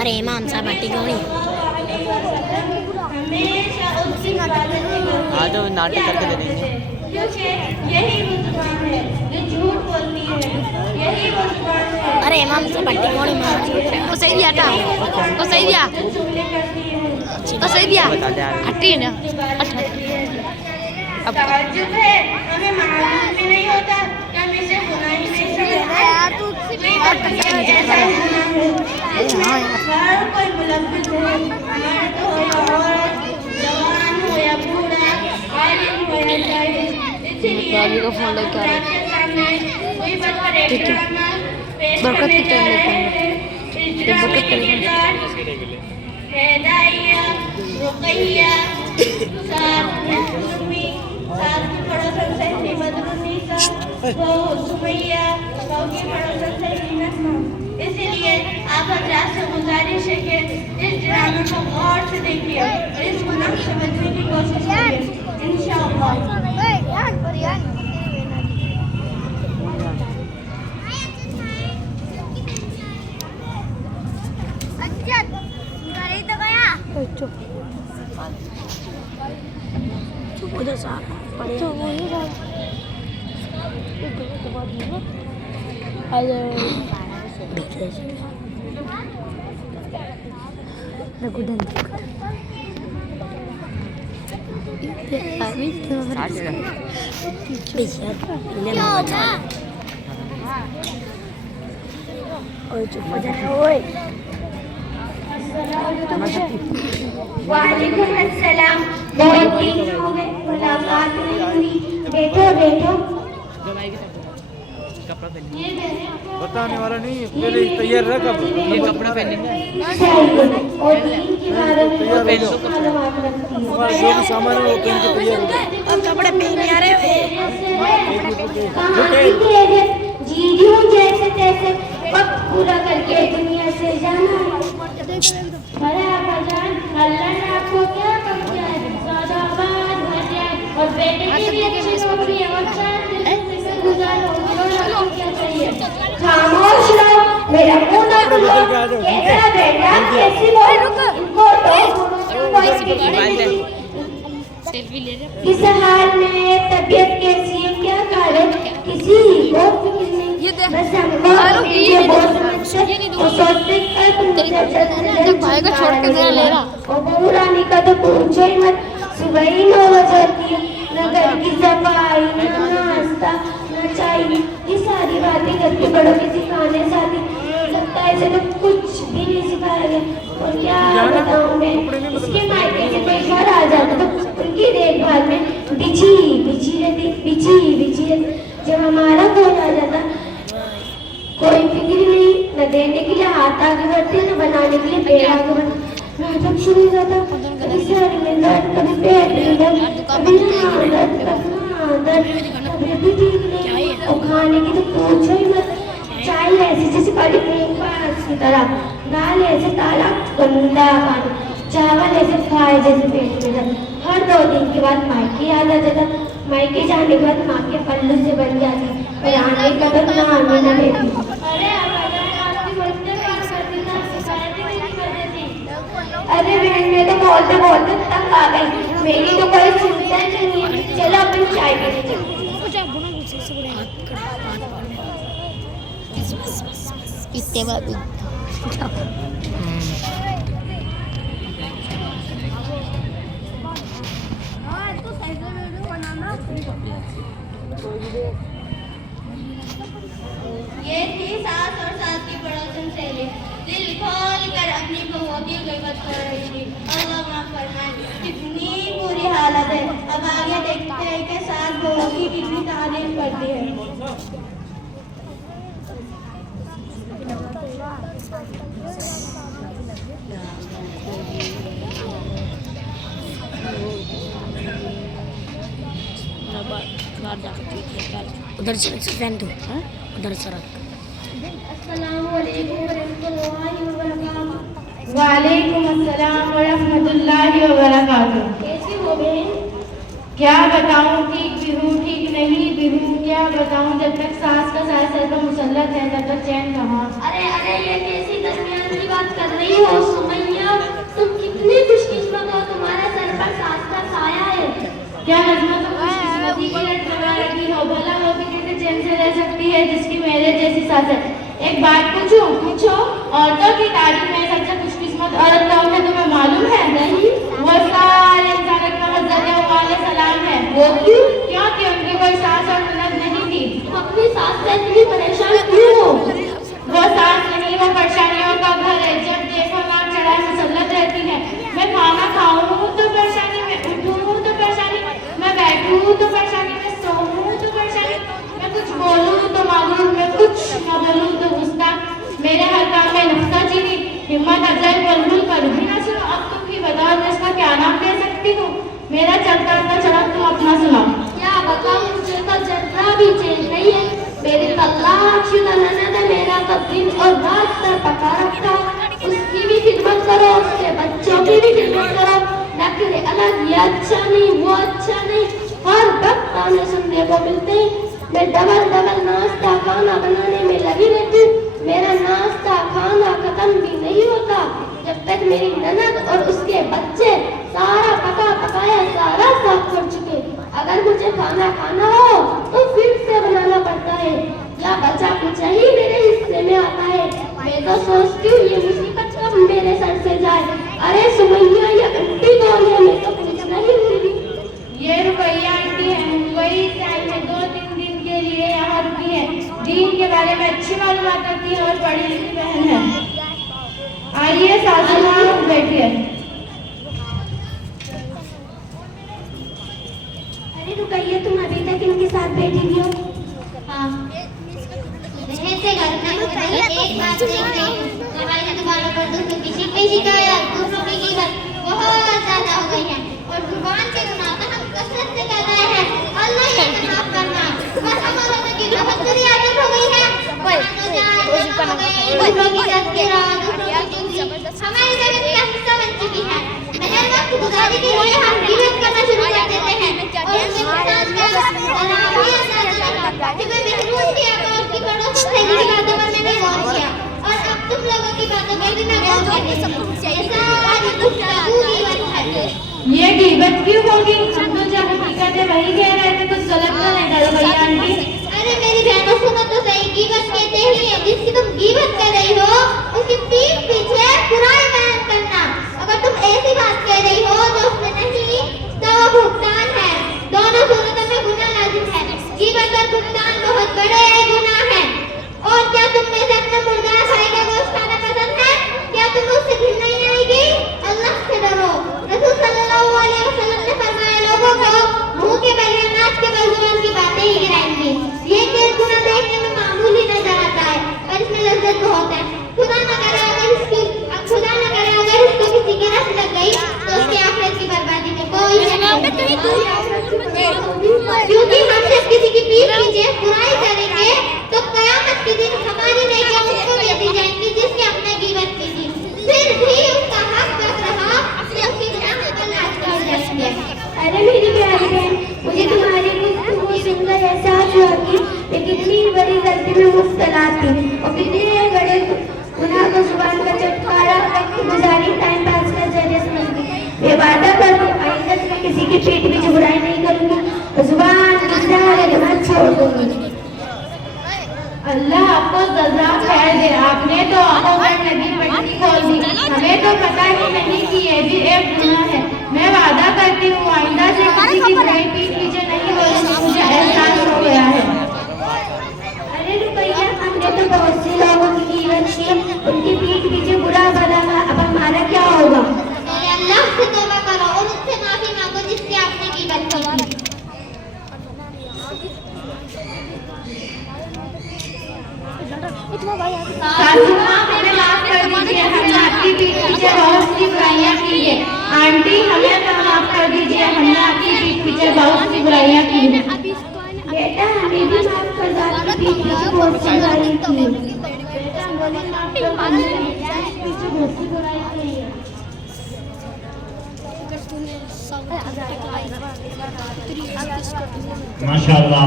अरे इमाम साहब हटी क्यों नहीं? हाँ तो नाटक करके दे देंगे। अरे इमाम साहब हटी क्यों नहीं? वो सही दिया था, वो सही दिया, वो सही दिया, हटी है ना। अब ताज्जुब है, हमें मालूम भी नहीं होता कि हम इसे गुनाह ही नहीं समझते। ऐसा गुनाह है जिसमें हर कोई मुलव्विस है, मर्द हो या औरत, जवान हो या बूढ़ा, आलिम हो या जाहिल। इसलिए आपके सामने कोई बरकत पेश करने जा रहे हैं। इजरामी किरदार हैदाइया, रुकैया, साथ में सुमी, साथ की पड़ोसन सहेली बदरुन्निसा, वो सुमैया, की पड़ोसन सहेली नस्मा। इसीलिए आप हज़रात से गुजारिश है कि इस ड्रामे को गौर से देखिए और इसको नक्श समझने की कोशिश करिए इंशाअल्लाह। उधर से पड़े वालेकुम अस्सलाम। बहुत दिन हो गए मुलाकात नहीं हुई। बैठो बैठो। कपड़ा पहन बताने वाला नहीं है, पहले तैयार रख। अब ये कपड़ा पहनेंगे और दीन के बारे में मालूमात रखती हूँ। हमारा जो भी सामान है वो पहन के तैयार हो। अब कपड़े पहने आ रहे हो। कहाँ की तेरे जीजू जैसे तैसे वक्त पूरा करके दुनिया से जाना है। बड़ा भगवान अल्लाह ने आपको क्या बख्शा है? सौदाबाद भर जाए और बेटे की भी अच्छी नौकरी है और चार दिन से गुजारो। क्या चाहिए? खामोश रहो, मेरा मुंह ना खोलो। कैसा बेटा, कैसी बोल? इनको सेल्फी ले रहे। किस हाल में, तबीयत कैसी है, क्या कारण, किसी को फिक्र नहीं। बस हमको ये बहुत और सोचते भाई को छोड़ के मेरा ले रहा। और बहू रानी का तो पूछो ही मत। सुबह ही 9 बजे होती है, न घर की सफाई, न नाश्ता, न चाय, ये सारी बातें घर के बड़ों की सिखाने साथी लगता है इसे तो कुछ भी नहीं सिखाया गया। और क्या बताऊँ मैं, इसके मायके से कोई घर आ जाता तो उनकी देखभाल में बिजी रहती। जब हमारा कोई आ जाता कोई फिक्र नहीं, न देने के लिए हाथ आगे बढ़ते, न बनाने के लिए पैर आगे बढ़ते। नाटक शुरू हो जाता, कभी सर में दर्द, कभी पेट में दर्द, कभी कभी ठीक नहीं। और खाने की तो पूछो ही मत। चाय ऐसी जैसे पड़ी ब्रेकफास्ट की तरह, दाल ऐसे ताला गंदा पानी, चावल ऐसे खाए जैसे पेट में दर्द। हर 2 दिन के बाद मायके याद आ जाता। मायके जाने के बाद माँ के पल्लू से बन जाती और आने का तो ना आने न देती। अरे बहन, मैं तो बोलते बोलते तंग आ गई। मेरी तो कोई सुनता ही नहीं है। चलो अपन चाय पीने चलते हैं। इतने बात ये थी सास और सास की पड़ोसन सहेली, दिल खोल कर अपनी बहुओं की गीबत कर रही थी। अल्लाह माफ फरमाए, कितनी बुरी हालत है। अब आगे देखते हैं कि सास बहुओं की कितनी तारीफ करती है। उधर से फैन दो, उधर से रख। वालेकुम अस्सलाम व रहमतुल्लाहि व बरकातुहू। कैसी हो बहन? क्या बताऊं, ठीक भी हूँ, ठीक नहीं भी हूँ। क्या बताऊं, जब तक सास का सास सर पर मुसल्लत है तब तक चैन कहाँ। अरे मेरे जैसी सास है। एक बात पूछूं? पूछो। औरतों की तारीफ में सबसे खुशकिस्मत औरत कौन है तुम्हें मालूम है? नहीं। वो सारे इंसानों की हज़रत सलाम है। वो क्यों? क्योंकि उनकी कोई सास और ननद नहीं थी। अपनी सास से इतनी परेशान क्यों हो? वो सास नहीं, वो परेशानियों का घर है। जब देखो नाम चढ़ाए मुसल्लत रहती है। मैं खाना खाऊं तो परेशानी, मैं उठूं तो परेशानी, मैं बैठूं तो परेशानी, मैं सोऊं तो परेशानी, मैं कुछ बोलूं तो मालूम, मैं कुछ न बोलूं तो गुस्सा। मेरे हर काम में नुक्ताचीनी, हिम्मत अफजाई बलबुल पर भी ना सुनो। अब तुम ही बताओ मैं इसका क्या नाम दे सकती हूँ? मेरा चलता चढ़ा तुम अपना सुनाओ। क्या बताऊं, मुझे तो जरा भी चैन नहीं है। मेरी तलाकशुदा ननद है, मेरा सब दिन और रात सर पका रखा। उसकी भी खिदमत करो, उसके बच्चों की भी खिदमत करो। नखरे अलग, ये अच्छा नहीं, वो अच्छा नहीं, हर वक्त ताने सुनने को मिलते हैं। मैं डबल नाश्ता खाना बनाने में लगी रहती हूँ। मेरा नाश्ता खाना खत्म भी नहीं होता जब तक मेरी ननद और उसके बच्चे सारा पकाया सारा साफ कर चुके। अगर मुझे खाना खाना हो तो फिर से बनाना पड़ता है, या बचा कुचा ही मेरे हिस्से में आता है। मैं तो सोचती हूँ ये मुसीबत कब मेरे सर से जाए। अरे सुमैया, ये आंटी कौन है? मैं तो पूछना ही भूली। ये रुपैया आंटी है, मुंबई से आई है, 2-3 दिन के लिए यहाँ रुकी है। दीन के बारे में अच्छी मालूमात रखती है और पढ़ी लिखी बहन है। आइए सासू माँ बैठिए। अरे रुकइए, तुम अभी तक इनके साथ बैठी हुई हो? हाँ। एक बात हमारे दुकानों पर दूसरों की शिकायत, दूसरों की कीमत बहुत ज्यादा हो गई है और जुबान के गुनाह हम कसरत से कर रहे हैं। अल्लाह ही हमें माफ करना। बस हमारा तो की बहुत बुरी आदत हो गई है। दूसरों की तस्करा, हमारी जगत का हिस्सा बन चुकी है। महल वक्त गुजारी के लिए हम गिरफ्त करना शुरू कर देते हैं और उसके साथ तुम्हें महसूस किया और उसकी पड़ोसन से की बातों पर मैंने गौर किया और अब तुम लोगों की बातों पर भी मैं गौर करती हूँ। सारी गुफ्तगू ग़ीबत है। ये ग़ीबत क्यों होगी? हम तो जब हकीकत है वही कह रहे थे, कुछ गलत तो नहीं करो भैया आंटी। अरे मेरी बहनों सुनो तो सही, ग़ीबत कहते ही है जिसकी तुम ग़ीबत कर रही हो उसकी पीठ पीछे बुराई बयान करना। अगर तुम ऐसी बात कह रही हो जो उसमें नहीं तो भुगतान है। दोनों सूरतों में गुनाह लाजिम है। ग़ीबत और भुगतान बहुत बड़े गुनाह है। और क्या तुम में से अपना मुर्गा खाई का गोश्त खाना पसंद है? क्या तुम उससे घिन नहीं आएगी? अल्लाह से डरो। रसूल सल्लल्लाहु अलैहि वसल्लम ने फरमाया, लोगों को मुंह के बल या नाक के बल जुबान की बातें ही गिराएंगी। ये केस गुनाह देखने में मामूली नजर आता है और इसमें लज्जत बहुत है। खुदा न करे अगर इसको किसी की रस लग गई तो उसकी आखिरत की बर्बादी में कोई क्योंकि हम जब किसी की पीठ पीछे बुराई करेंगे तो कयामत के दिन हमारी नेकियां उसको दे दी जाएंगी जिसने अपने ग़ीबत की थी। फिर भी उसका हक बच रहा तो उसकी जान पर लाश कर जाएंगे। अरे मेरी प्यारी बहन, मुझे तुम्हारी गुफ्तगू सुनकर एहसास हुआ कि मैं कितनी बड़ी गलती में मुब्तला थी और कितने बड़े गुनाह को जुबान का चटकारा गुजारी टाइम पास का जरिए समझती। मैं वादा करती हूँ आइंदा मैं किसी की पीठ पीछे बुराई नहीं करूँगी, जुबान छोड़ दूंगी। अल्लाह आपको सजा खैर दे। आपने तो आंखों पर लगी पट्टी खोल दी। हमें तो पता ही नहीं कि ये भी एक गुनाह है। मैं वादा करती हूँ आइंदा से किसी की बुराई पीठ पीछे नहीं बोलूँगी। मुझे एहसास हो गया है। अरे रुपैया, हमने तो बहुत से लोगों की ग़ीबत की, उनकी पीठ पीछे बुरा भला, अब हमारा क्या होगा? अल्लाह से तौबा करो और उससे माफी मांगो जिससे आपने ग़ीबत की। सासू माँ, हमें माफ कर दीजिए, हमने आपकी पीठ पीछे बहुत सी बुराइयां की है। आंटी, हमें माफ कर दीजिए, हमने आपकी पीठ पीछे बहुत सी बुराइयां की है। बेटा, हमें भी माफ कर दो, आपकी पीठ पीछे बहुत सी बुराइयां की है। बेटा, हमें माफ कर दो, आपकी पीछे बहुत सी बुराइयां की है। माशाअल्लाह।